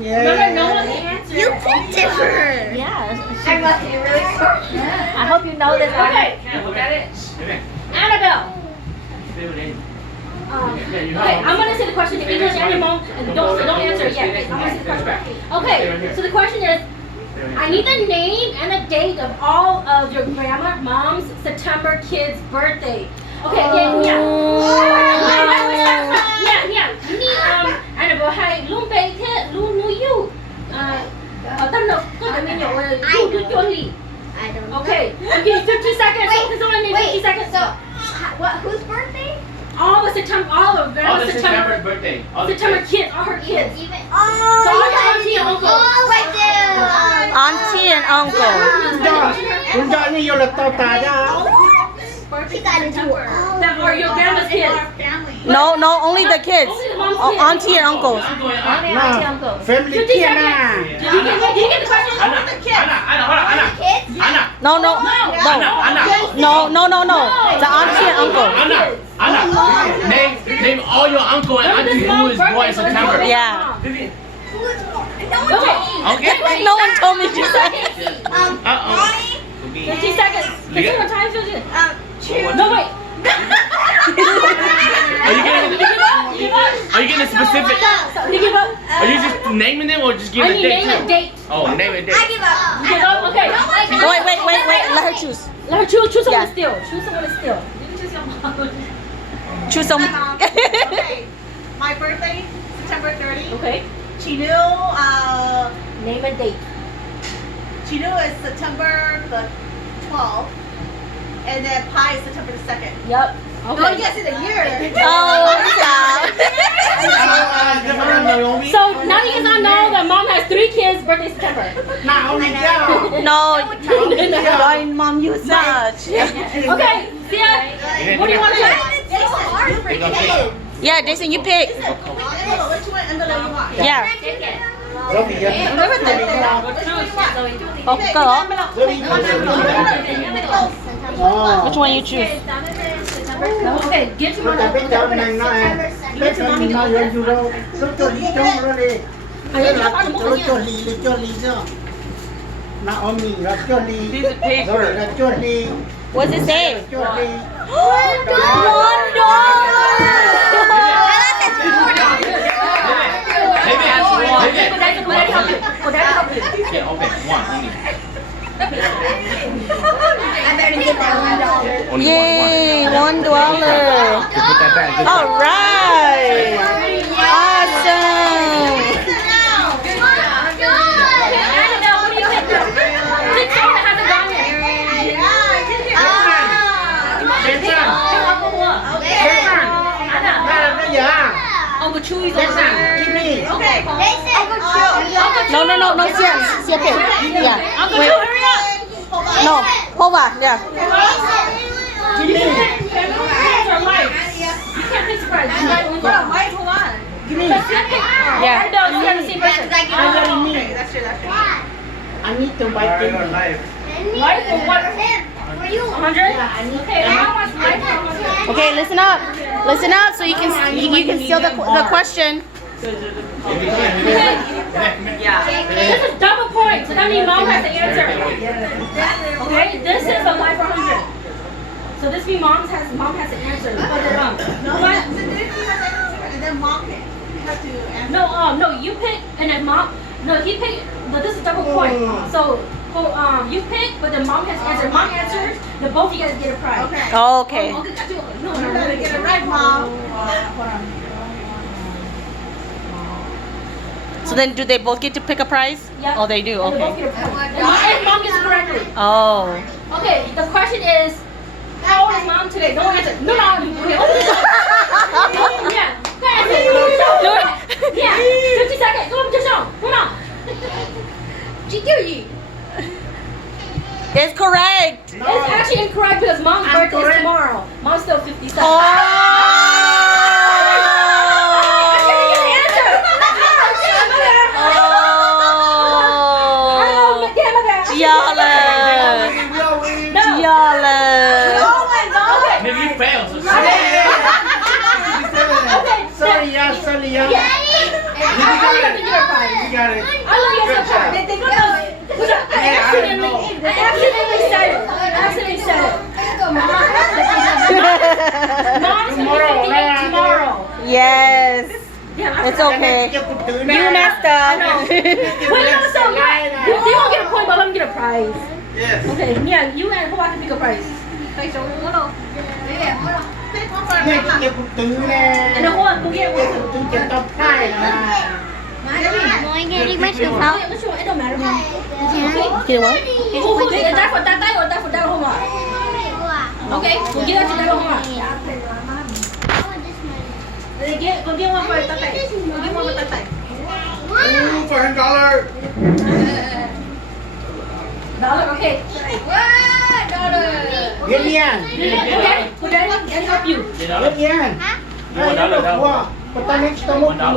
Yeah. No one answered. You picked different. Yeah. I must be really smart. I hope you know this. Okay. Look at it. Annabelle. Okay, I'm gonna say the question in English and your mom, and don't answer it yet. I'm gonna say the question. Okay, so the question is, I need the name and the date of all of your grandma, mom's September kids' birthday. Okay, yeah. You need Annabelle, hay luôn bé thế, luôn you. Tân độc, có thể mình nhổ you I don't know. Okay, I'll give you 50 seconds. Focus on it. 50 seconds. So, whose birthday? All of grandma's September's birthday. September kids, all her kids. Even. So all your auntie and uncle. Oh, I do. Auntie and uncle. Chúng ta như vô là tao tà ra. She got into it. That are your grandma's kids. No, only the kids. Only the mom's kids. Auntie and uncles. Only auntie and uncles. Family 50 kia seconds. na. Did you get the question? Anna. Kids? No. The auntie and uncle. Anna. Name all your uncle and auntie who is born in September. Yeah. Okay. No one told me she said. 50 seconds. Can you time it? No, wait. Are you getting specific? You give up? Are you just naming them or just I giving a need date? name and date. Oh, name and date. I give up. You give up? Okay. Wait. Let her choose. Let her choose someone Yeah. to steal. Choose someone to steal. You can choose your mom. Choose some. Okay. My birthday, September 30. Okay. Chinu, Name and date. Chinu is September the 12th. And then Pi is September the 2nd. Yep. Don't Okay. guess in a year. So now you guys all know that mom has 3 kids birthday September. No. Why mom you such? Okay. Sia, what do you want to do? It's so hard for kids. Yeah, Jason, you pick. Which one envelope you want? Yeah. Which one you choose? Okay, give to mom. What's it say? $1. Yeah, okay, one. I better get that $1. Yay, $1. Put that back. All right. Awesome. Annabelle, what do you pick? Pick someone that hasn't gone yet. Uncle Chewy's on. Okay. No, Sia pick. Yeah. Uncle Wait. Chew, hurry up. No, hold on. Yeah. Did you pick family friends or life? You can't pick surprise. You got only one. Wait, hold on. Yeah. Annabelle, you have the same person. Okay, that's true. I need to buy things. Life or what? 100? Okay, Yeah, how much life? Okay, listen up so you can steal the question. This is double point, so that means mom has to answer. Okay, this is a life for 100. So this means mom has to answer. What? And then mom can have to answer. No, you pick and then mom. No, he picked. No, this is double point. So you pick, but then mom has to answer. Mom answers, then both of you guys get a prize. Okay. Oh, okay. No, You better get it right, mom. Hold on. So then, do they both get to pick a prize? Yep. Oh, they do. And they both Okay. get a prize. And mom gets it correctly. Oh. Okay, the question is, how old is mom today? Don't answer. No. Okay, open it up. Yeah. Go ahead. Yeah. 50 seconds. Go up, just show. Come on. It's correct. It's actually incorrect because mom's birthday is tomorrow. Mom's still 57. Maybe you failed. So Sorry, sorry. Yeah. You have to get a prize. got it. I love you so much. They don't know. I accidentally said it. I accidentally said it. Mom's gonna be 58 tomorrow. Yes. Yeah, It's okay. You messed up. Wait, no, so you won't get a point, but let me get a prize. Yes. Okay, yeah, you and who I can pick a prize. Này kia cũng tứ nè. And then hold on, go get one. Tứ kia tao phai là. Mọi người đi mấy trường Oh, it don't matter, mom. Get one? Is that for Tata or that for Dad home? Okay, we'll get that to Dad home. We'll get one for Tata. We'll get one for Tata. Ooh, for $100. Dollar, okay. Get nha. Okay, for Daddy and help you. Get nha. $1 đâu? But tao next tao một $1. $1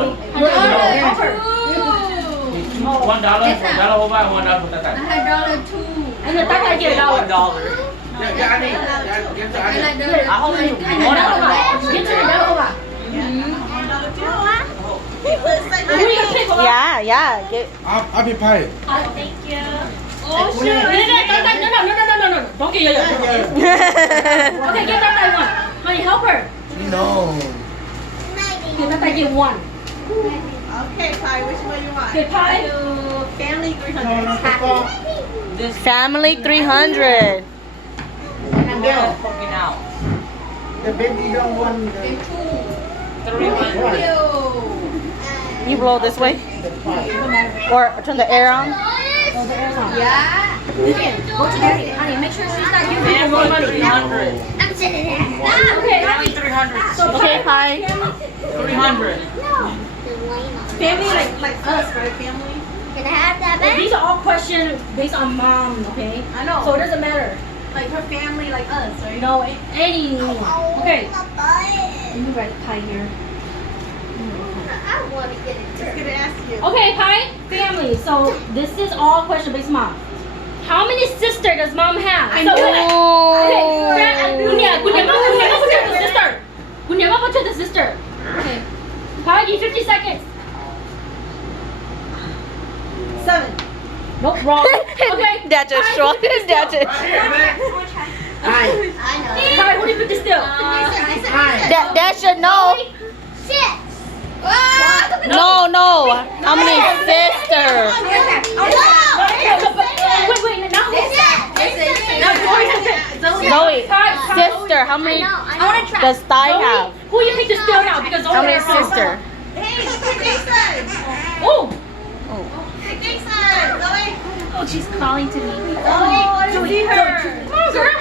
over, $1 for Tata. And then Tata get $1. Dạ anh đi. Dạ cho anh đi. I hold it. Get to the over. Who you gonna pick? Yeah. Get. I'll be paid. Thank you. Oh shit! No! Don't get your. Okay, get that one. Honey, help her. No. Get that get one. Okay, Pi, which one you want? Get pie. Family No, 300. no, no. Family 300. The baby don't want You blow this way? Or turn the air on? Yeah. Go to Daddy. Honey, make sure she's not giving you more money. 300. Okay. Only 300. Okay, hi. 300. Family like us, right? Family. Can I have that back? These are all questions based on mom, okay? I know. So it doesn't matter. Like her family, like us, right? No, any. Okay. Let me write pie here. I want to get it. Just gonna ask you. Okay, pie family. So this is all question based mom. How many sisters does mom have? So Gunya the sister. Okay. Pie, you 50 seconds. 7. Nope, wrong. Okay. That just Pie, short. who did That this just. Hi. still? Pie, who did you put this still? Hi. That should know. 6. No. How many sisters? Wait, now Zoe, sister. How many I want to try. does Thai have? who you pick to still now? Because How many sisters? Hey, Jason! Oh, Hey, Jason! Zoe! Oh, she's calling to me. I didn't see her. come on, girl.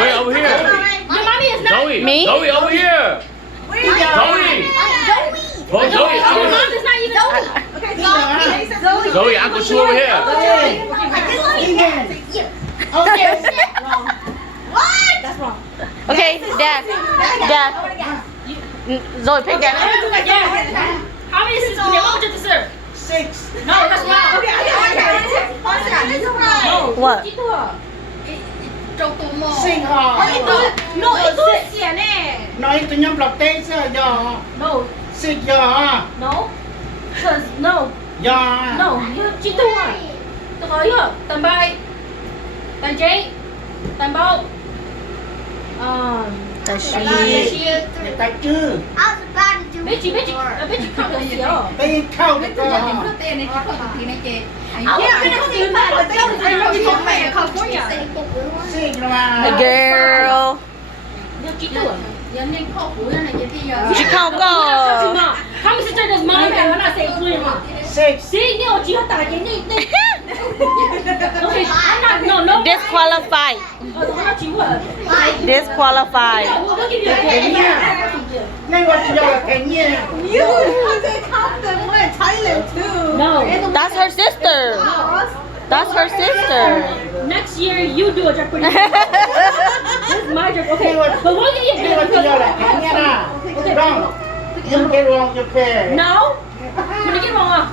Wait, over here. Your mommy is not. Zoe. Me? Zoe, over here. Where you Zoe. Oh, Zoe. Your mom Uncle, is not even. Okay, Zoe. Jason, Zoe. Zoe, Uncle Chu over here. What? That's wrong. Okay, Dad. Zoe, pick that. How many sisters? Your mom just sister. 6. No, that's wrong. Okay, No. What? Chị thua. Sinh hò. No, it's xỉa nè. Nói tụi nhóm lọc tên sao giờ. No. Xịt giờ. No. Cause no. Giờ. No. Chị thua. Được rồi chưa? Tầm bài. Tầm chế. Tầm bao. Does she? Người ta chứ. Biết chị không được gì đâu. Tên khâu đấy cơ. Xịt mà. Girl. Chị thua. She can't go. How many sisters does mom have? I'm not saying including mom. 6. See, no, chị không tài cái này. Okay, I'm not, no. Disqualified. Chị vừa. Disqualified. We'll give you a point. Nên gọi giờ là cái nhiên. You have to count them. We're in Thailand too. No. That's her sister. That's her sister. Next year, you do a Jeopardy. This is my Jeopardy. Okay, but we'll give you Nên a gọi giờ là cái nhiên à. Wrong. You get wrong, you pay. No. Can I get wrong?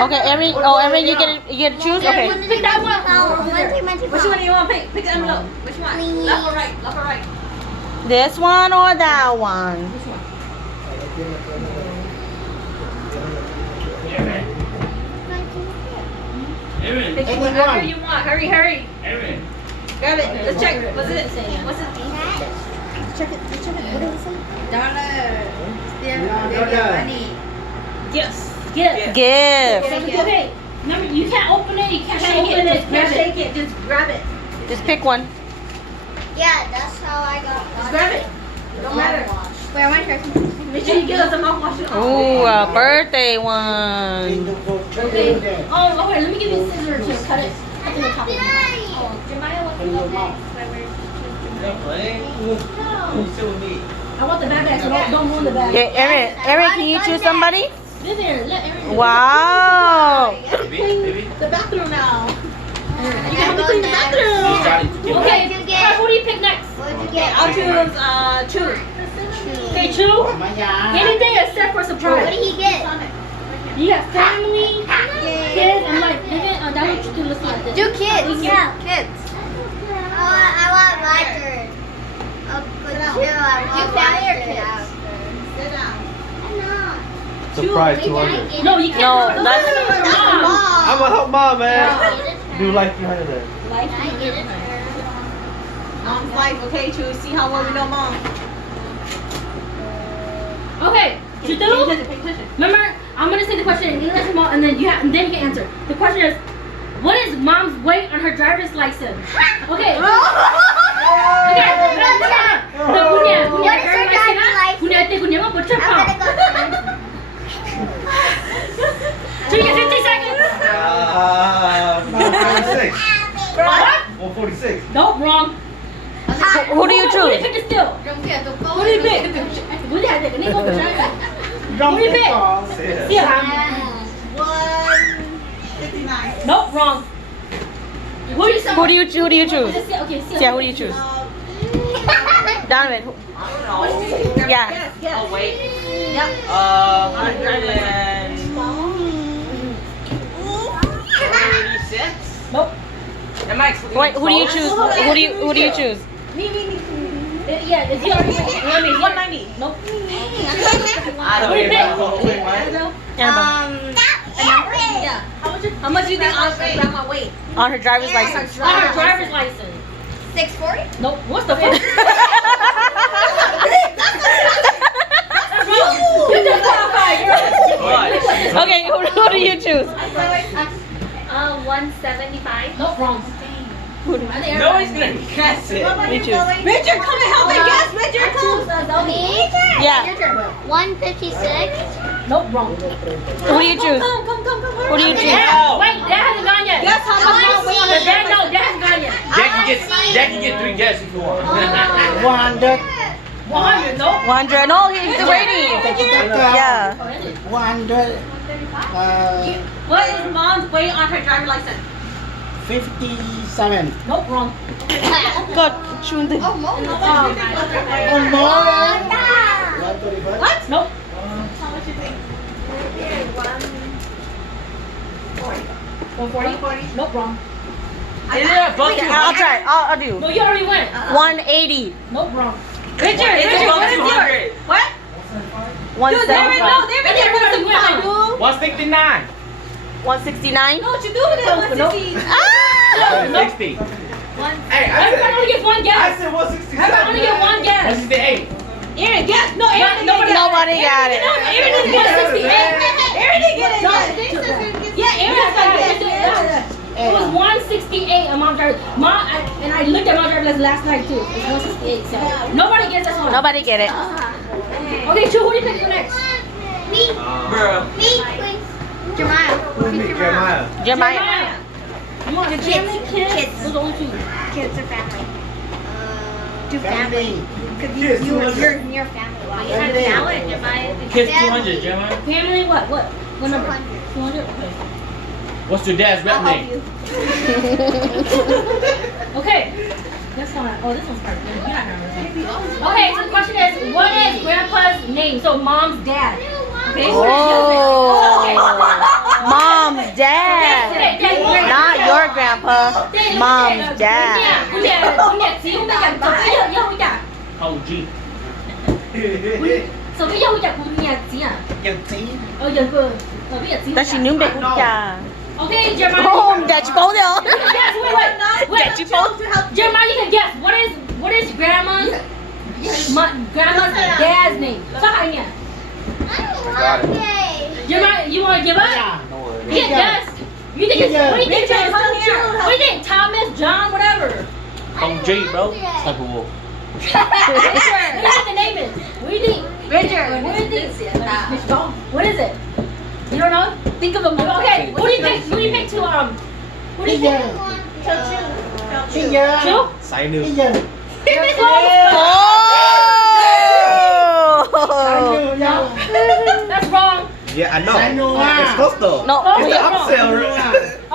Okay, Erin. Oh, Erin, you get to choose. Okay. Pick that one. Which one do you want to pick? Pick the envelope. Which one? Left or right? Left or right? This one or that one? Whatever you want. Hurry. Aaron. Grab it. Let's check. What's it? What's it? Check it. What does it say? Yes. Gift. Gift. Okay. Remember, you can't open it. You can't open it. Can't shake it. Just grab it. Just pick one. Yeah, that's how I got Just grab it. Don't matter. Where my person? Make sure you give us a mouthwash. Ooh, a birthday one. Okay. Oh, wait. Let me give you scissors to cut it. Cut the top. Jemiah wants to go next. I want the bag. So don't ruin the bag. Okay, Aaron, can you choose somebody? Vivian, let Aaron. Wow. Baby. The bathroom now. You can go next. Okay. What'd you get? Who do you pick next? What'd you get? I'll choose two. Okay, two. Anything except for What surprise. did he get? You got family, kids, and like Vivian. That what you do. Listen like this. Do kids. Yeah, kids. I want my turn. Oh, good too. I want my turn. Sit down. Surprise 200. No, you can't. No, that's- I'm gonna help mom, man. Do like 300 there. I get it. Mom's life, okay, Chewy. See how well we know mom. Okay, Pay Judo. attention. Remember, I'm gonna say the question in English, Mom, and then you can answer. The question is, what is mom's weight on her driver's license? Okay. What is her driver's license? Kunya mo butcher I'm gonna pa. go. So you get 50 seconds. 146. What? 146. No, wrong. Who do you Who do you choose? pick still? Who do you pick? Who do you pick? Who do you pick? Yeah. 159. Nope, wrong. Who do you choose? Okay, Yeah, who do you choose? Donovan. Yeah. Yes, yes. Oh, wait. Yep. 146? Nope. Am I excluding Wait, who do you phones? choose? Who do you choose? Me. Yeah, is he already picked? 190. Nope. I don't What do you know. pick? Annabelle. Yeah. How much do you think grandma weighed? On her driver's license. On her driver's license. 640? Nope. What's the fuck? You disqualified. What? Okay, who do you choose? 175. Nope, wrong. No one's gonna guess it. You choose. Richard, come and help me guess. Richard, come. Me? Yeah. 156. Nope, wrong. Who do you choose? Come. Who do you choose? Dad, wait, Dad hasn't gone yet. Guess how much mom weighed on her Dad, driver's no, Dad hasn't gone yet. Jack can get 3 guesses if you want. 100. 100, nope. 100. No, he's still waiting. Yeah. 100. What is mom's weight on her driver's license? 57. Nope, wrong. Good. Chunde. Oh, more. What? Nope. How much you think? 140? Nope, wrong. Is it above Okay, I'll try. I'll do. No, you already went. 180. Nope, wrong. Richard, It's above what is 200. yours? What? 175. They already get 165, dude. 169. 169. No, what you doing there? 160. Ah! 60. Hey, Everybody only gets one I guess. said 167. Everybody only get one guess. 168. Aaron, guess. No, Aaron didn't get it. Nobody got it. No, Aaron didn't get it. Aaron didn't get it. Yeah, Aaron's got it. It was 168 on Mom driver. And I looked at Mom driver last night too. It's 168. So nobody gets this one. Nobody get it. Okay, Chu, who do you pick for next? Me. Bro. Me, please. Jemiah. Who's me? Jeremiah. Jeremiah. Come on, family, kids. Those are the only two. Kids or family? Do Family. Because Kids, you're 200. near family. Wow. Family. Kids 200, Gemma. Family, what? What number? 200. 200? Okay. What's your dad's rap I'll help name? you. Okay. This one. Oh, this one's hard. You're not gonna remember. Okay, so the question is, what is Grandpa's name? So mom's dad. Okay. Oh. Mom's Okay, dad. Not your grandpa. Mom's dad. Oh, G. So bây giờ bây giờ cũng nhà chị à? Give 10. Giờ vừa. Bây giờ chị. That she knew me. Yeah. Okay, Jeremiah. Boom, that's both You can guess. Wait. That you both. Jeremiah, you can guess. What is grandma's dad's name? So how you guess? got it. Jeremiah, you want to give up? You can guess. You think it's what do you think? James? What do you think? Thomas, John, whatever. Come G, bro. Stop the wall. Richard. What do you think the name is? What do you think? Richard. What do you think? What is it? You don't know? Think of a movie. Okay. What do you think? Who do you think to What do you think? Bây giờ. Chú? Sai nữa. Bây giờ. You're close. Oh. That's wrong. Yeah, I know. Sai nyuam. It's close though. No. It's the upsell.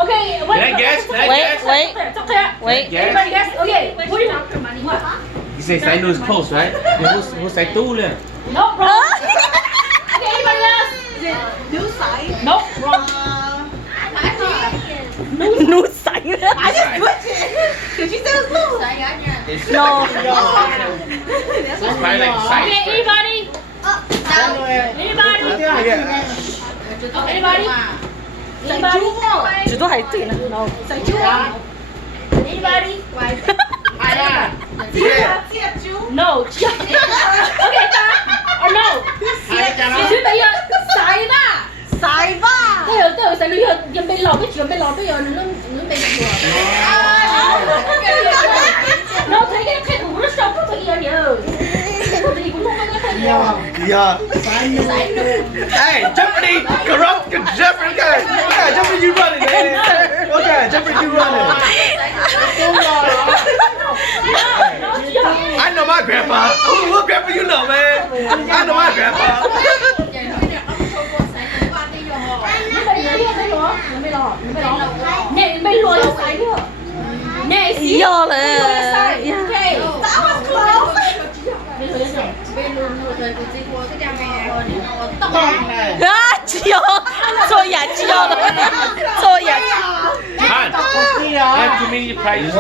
Okay. Can I guess? Can I guess? Wait. It's okay. Wait. Everybody guess. Okay. What do you want? What? You say Sai nữa is close, right? Who's Sai tu then? Nope. Wrong. Okay. Anybody else? Is it new side? Nope. Wrong. Nút sảy. I just switched it. Because you said it was blue. No. It's probably like Sai. Okay. Anybody? Anybody? Anybody? Anybody? Chú tôi hay tiền no. Anybody? Ai à? Yeah. No. Okay, ta. Or no? Ai cho nó? Chứ bây giờ sai ba. Sai ba. Bây giờ tôi sẽ bây giờ bên lò cái chuyện bên lò bây giờ nó bên chùa. Nó thấy cái thủ nó sâu có gì giờ. Cái gì cũng không có cái gì. Yeah. Sai nhung. Hey, Jeopardy, corrupt, Jeopardy. Okay, Jeopardy, you running, man. Okay, Jeopardy, you running. I know my grandpa. What grandpa you know, man? I know my grandpa. Nè bên lùi sai nữa. Nè xí. Do là. Okay. That was close. À, chiều. Rồi dạ chiều. Rồi dạ. Han, Đi rồi. too many prizes.